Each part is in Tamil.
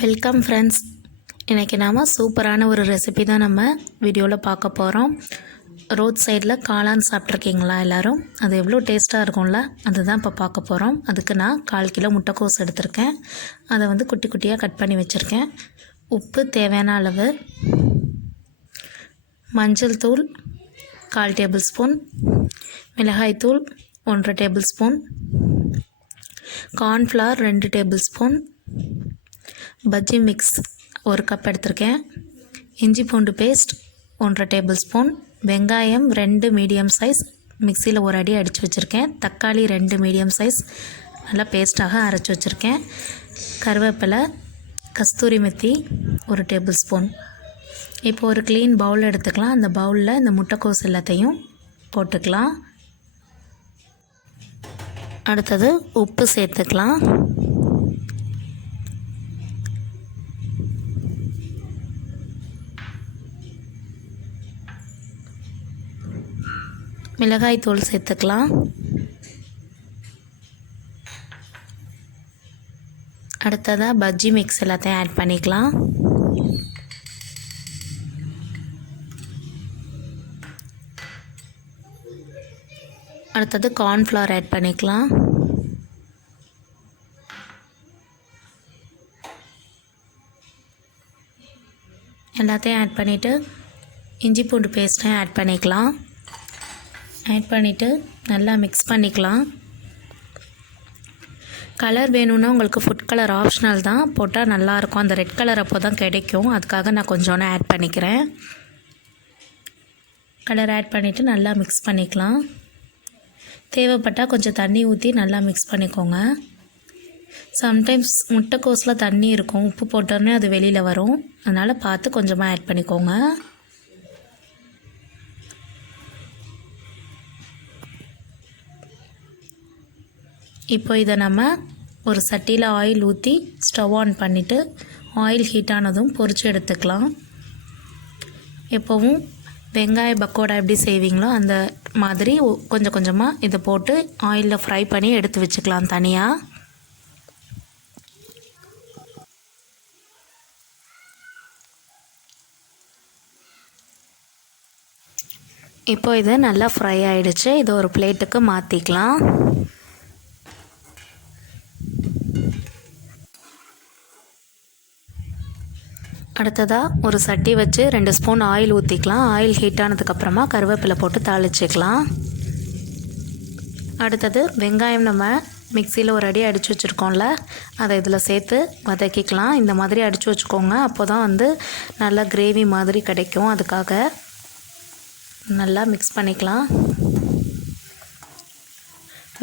Welcome friends. இன்றைக்கி நாம் சூப்பரான ஒரு ரெசிபி தான் நம்ம வீடியோவில் பார்க்க போகிறோம். ரோட் சைடில் காளான் சாப்பிட்ருக்கீங்களா எல்லோரும்? அது எவ்வளோ டேஸ்ட்டாக இருக்கும்ல, அதுதான் இப்போ பார்க்க போகிறோம். அதுக்கு நான் 1/4 கிலோ முட்டைக்கோஸ் எடுத்திருக்கேன். அதை குட்டி குட்டியாக கட் பண்ணி வச்சுருக்கேன். உப்பு தேவையான அளவு, மஞ்சள் தூள் 1/4 டேபிள் ஸ்பூன், மிளகாய் தூள் 1 table spoon, cornflour 2 table spoon, bajji mix 1 cup எடுத்திருக்கேன், இஞ்சி பூண்டு பேஸ்ட் 1 டேபிள் ஸ்பூன், வெங்காயம் 2 மீடியம் சைஸ் மிக்சியில் ஒரு அடி அடித்து வச்சுருக்கேன், தக்காளி 2 மீடியம் சைஸ் நல்லா பேஸ்ட்டாக அரைச்சி வச்சுருக்கேன், கருவேப்பிலை, கஸ்தூரி மெத்தி 1 டேபிள் ஸ்பூன். இப்போ ஒரு க்ளீன் பவுல் எடுத்துக்கலாம். அந்த பவுலில் இந்த முட்டைக்கோஸ் எல்லாத்தையும் போட்டுக்கலாம். அடுத்தது உப்பு சேர்த்துக்கலாம். மிளகாய் தூள் சேர்த்துக்கலாம். அடுத்ததாக பஜ்ஜி மிக்ஸ் எல்லாத்தையும் ஆட் பண்ணிக்கலாம். அடுத்தது கார்ன்ஃப்ளவர் ஆட் பண்ணிக்கலாம். எல்லாத்தையும் ஆட் பண்ணிவிட்டு இஞ்சி பூண்டு பேஸ்ட்டையும் ஆட் பண்ணிக்கலாம். ஆட் பண்ணிவிட்டு நல்லா மிக்ஸ் பண்ணிக்கலாம். கலர் வேணும்னா உங்களுக்கு ஃபுட் கலர் ஆப்ஷனல் தான், போட்டால் நல்லாயிருக்கும். அந்த ரெட் கலர் அப்போ தான் கிடைக்கும், அதுக்காக நான் கொஞ்சோன்னு ஆட் பண்ணிக்கிறேன். கலர் ஆட் பண்ணிவிட்டு நல்லா மிக்ஸ் பண்ணிக்கலாம். தேவைப்பட்டால் கொஞ்சம் தண்ணி ஊற்றி நல்லா மிக்ஸ் பண்ணிக்கோங்க. சம்டைம்ஸ் முட்டைக்கோஸில் தண்ணி இருக்கும், உப்பு போட்டோன்னே அது வெளியில் வரும், அதனால் பார்த்து கொஞ்சமாக ஆட் பண்ணிக்கோங்க. இப்போ இதை நம்ம ஒரு சட்டியில் ஆயில் ஊற்றி ஸ்டவ் ஆன் பண்ணிவிட்டு ஆயில் ஹீட் ஆனதும் பொரித்து எடுத்துக்கலாம். எப்போவும் வெங்காய பக்கோடா எப்படி செய்வீங்களோ அந்த மாதிரி கொஞ்சம் கொஞ்சமாக இதை போட்டு ஆயிலில் ஃப்ரை பண்ணி எடுத்து வச்சுக்கலாம் தனியாக. இப்போ இது நல்லா ஃப்ரை ஆகிடுச்சு. இதை ஒரு பிளேட்டுக்கு மாற்றிக்கலாம். அடுத்ததாக ஒரு சட்டி வச்சு 2 ஸ்பூன் ஆயில் ஊற்றிக்கலாம். ஆயில் ஹீட் ஆனதுக்கப்புறமா கருவேப்பிலை போட்டு தாளிச்சிக்கலாம். அடுத்தது வெங்காயம் நம்ம மிக்சியில் ஒரு அடி அடித்து வச்சுருக்கோம்ல, அதை இதில் சேர்த்து வதக்கிக்கலாம். இந்த மாதிரி அடித்து வச்சுக்கோங்க, அப்போ தான் நல்லா கிரேவி மாதிரி கிடைக்கும். அதுக்காக நல்லா மிக்ஸ் பண்ணிக்கலாம்.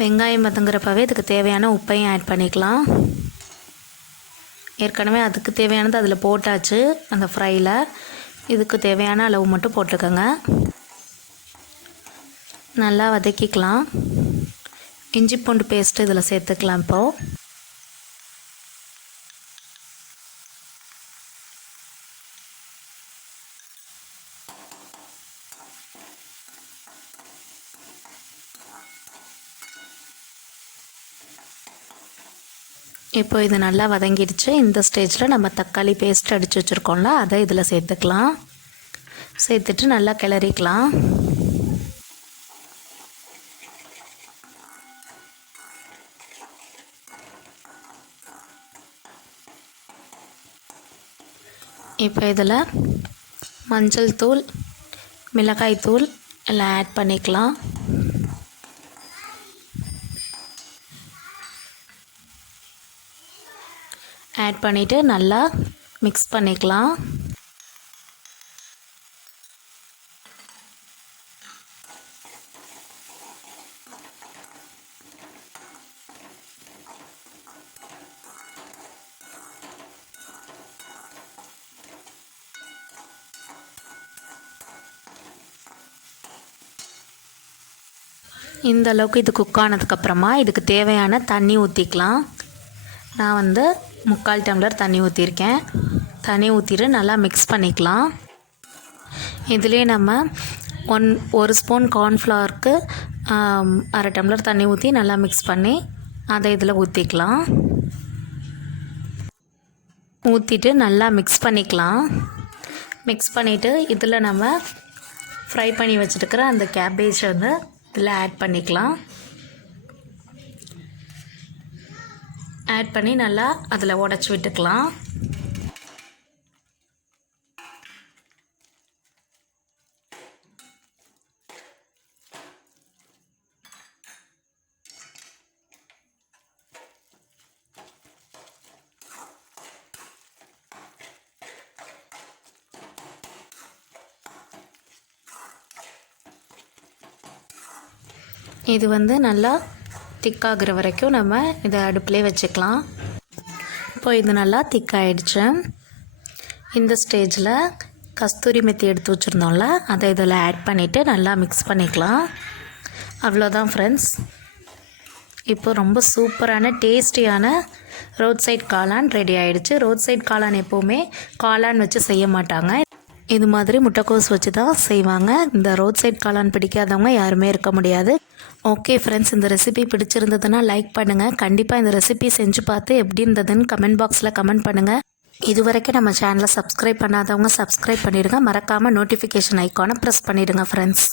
வெங்காயம் வதங்குறப்பவே இதுக்கு தேவையான உப்பையும் ஆட் பண்ணிக்கலாம். ஏற்கனவே அதுக்கு தேவையானது அதில் போட்டாச்சு அந்த ஃப்ரையில். இதுக்கு தேவையான அளவு மட்டும் போட்டுக்கோங்க. நல்லா வதக்கிக்கலாம். இஞ்சி பூண்டு பேஸ்ட்டு இதில் சேர்த்துக்கலாம். இப்போ இது நல்லா வதங்கிடுச்சு. இந்த ஸ்டேஜில் நம்ம தக்காளி பேஸ்ட் அடித்து வச்சுருக்கோம்ல, அதை இதில் சேர்த்துக்கலாம். சேர்த்துட்டு நல்லா கிளறிக்கலாம். இப்போ இதில் மஞ்சள் தூள், மிளகாய் தூள் எல்லாம் ஆட் பண்ணிக்கலாம். ஆட் பண்ணிவிட்டு நல்லா மிக்ஸ் பண்ணிக்கலாம். இந்த அளவுக்கு இது குக் ஆனதுக்கப்புறமா இதுக்கு தேவையான தண்ணி ஊற்றிக்கலாம். நான் 3/4 டம்ளர் தண்ணி ஊற்றிருக்கேன். தண்ணி ஊற்றிட்டு நல்லா மிக்ஸ் பண்ணிக்கலாம். இதிலே நம்ம 1 ஸ்பூன் கார்ன்ஃப்ளவருக்கு 1/2 டம்ளர் தண்ணி ஊற்றி நல்லா மிக்ஸ் பண்ணி அதை இதில் ஊற்றிக்கலாம். ஊற்றிட்டு நல்லா மிக்ஸ் பண்ணிக்கலாம். மிக்ஸ் பண்ணிவிட்டு இதில் நம்ம ஃப்ரை பண்ணி வச்சுருக்கிற அந்த கேபேஜ் வந்து இதில் ஆட் பண்ணிக்கலாம். ஆட் பண்ணி நல்லா அதில் உடச்சி விட்டுக்கலாம். இது வந்து நல்லா திக்காகிற வரைக்கும் நம்ம இதை அடுப்பிலே வச்சுக்கலாம். இப்போ இது நல்லா திக்காயிடுச்சு. இந்த ஸ்டேஜில் கஸ்தூரி மெத்தி எடுத்து வச்சுருந்தோம்ல, அதை இதில் ஆட் பண்ணிவிட்டு நல்லா மிக்ஸ் பண்ணிக்கலாம். அவ்வளோதான் ஃப்ரெண்ட்ஸ். இப்போ ரொம்ப சூப்பரான டேஸ்டியான ரோட் சைட் காளான் ரெடி ஆகிடுச்சு. ரோட் சைட் காளான் எப்போவுமே காளான் வச்சு செய்ய மாட்டாங்க, இது மாதிரி முட்டைக்கோஸ் வச்சு தான் செய்வாங்க. இந்த ரோட் சைட் காளான் பிடிக்காதவங்க யாருமே இருக்க முடியாது. ஓகே ஃப்ரெண்ட்ஸ், இந்த ரெசிபி பிடிச்சிருந்ததுன்னா லைக் பண்ணுங்கள். கண்டிப்பாக இந்த ரெசிபி செஞ்சு பார்த்து எப்படி இருந்ததுன்னு கமெண்ட் பாக்ஸில் கமெண்ட் பண்ணுங்கள். இது வரைக்கும் நம்ம சேனலை சப்ஸ்கிரைப் பண்ணாதவங்க சப்ஸ்கிரைப் பண்ணிவிடுங்க. மறக்காமல் நோட்டிஃபிகேஷன் ஐக்கானை ப்ரெஸ் பண்ணிவிடுங்க ஃப்ரெண்ட்ஸ்.